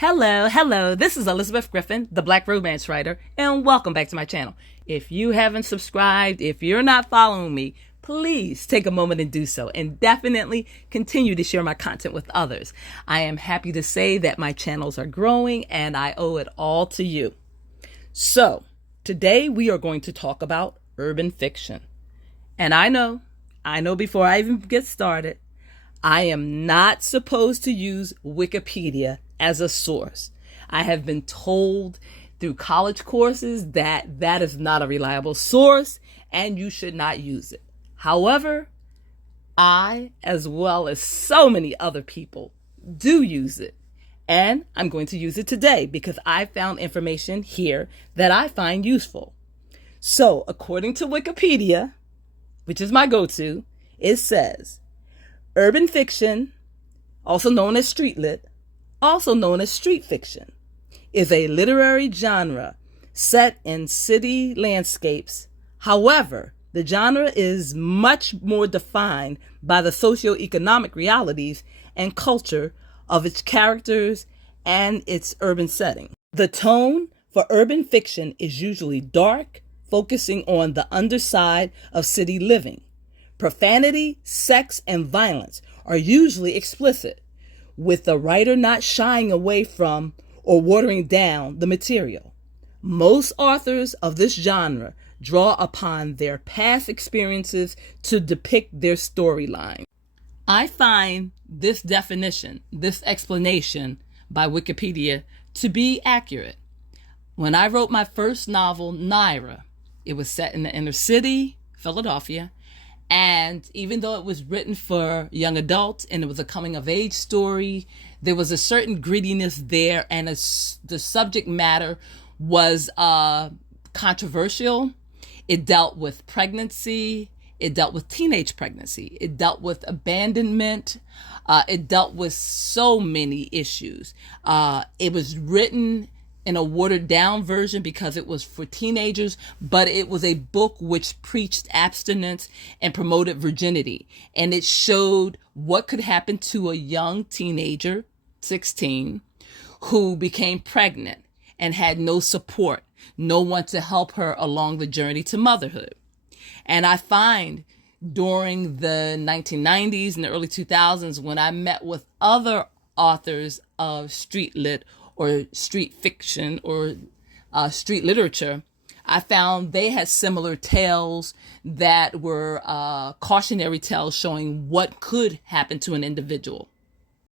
Hello. This is Elizabeth Griffin, the Black Romance Writer, and welcome back to my channel. If you haven't subscribed, if you're not following me, please take a moment and do so, and definitely continue to share my content with others. I am happy to say that my channels are growing, and I owe it all to you. So, today we are going to talk about urban fiction. And I know before I even get started, I am not supposed to use Wikipedia as a source. I have been told through college courses that that is not a reliable source and you should not use it. However, I, as well as so many other people, do use it. And I'm going to use it today because I found information here that I find useful. So, according to Wikipedia, which is my go-to, it says, urban fiction, also known as street lit, also known as street fiction, is a literary genre set in city landscapes. However, the genre is much more defined by the socioeconomic realities and culture of its characters and its urban setting. The tone for urban fiction is usually dark, focusing on the underside of city living. Profanity, sex, and violence are usually explicit, with the writer not shying away from or watering down the material. Most authors of this genre draw upon their past experiences to depict their storyline. I find this definition, this explanation by Wikipedia to be accurate. When I wrote my first novel, Naira, it was set in the inner city, Philadelphia, and even though it was written for young adults and it was a coming of age story, there was a certain grittiness there, and the subject matter was controversial. It dealt with pregnancy. It dealt with teenage pregnancy. It dealt with abandonment. It dealt with so many issues. It was written in a watered down version because it was for teenagers, but it was a book which preached abstinence and promoted virginity. And it showed what could happen to a young teenager, 16, who became pregnant and had no support, no one to help her along the journey to motherhood. And I find during the 1990s and the early 2000s, when I met with other authors of street lit or street fiction or street literature, I found they had similar tales that were cautionary tales showing what could happen to an individual.